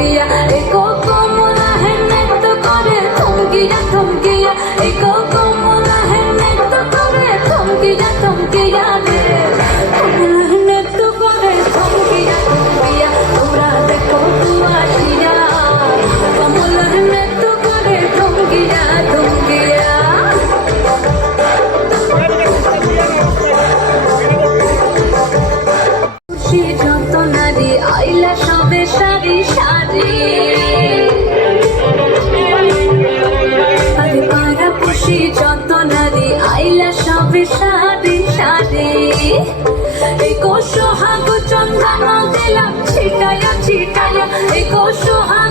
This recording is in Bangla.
থমকিয়া এই কমলা হে নৃত্য করে থমকিয়া থমকিয়া এই কমলা হে নৃত্য করে থমকিয়া থমকিয়া রে কমলা হে নৃত্য করে থমকিয়া থমকিয়া তোমরা দেখো দুয়াশিয়া কমলা হে নৃত্য করে থমকিয়া থমকিয়া যত নারী আইলা সবে সারি সারি আরে পাড়া খুশি যত নারী আইলা সবে সারি সারি এই সোহাগ চন্দন দিলাম ছিটায়া ছিটায়া এই সোহাগ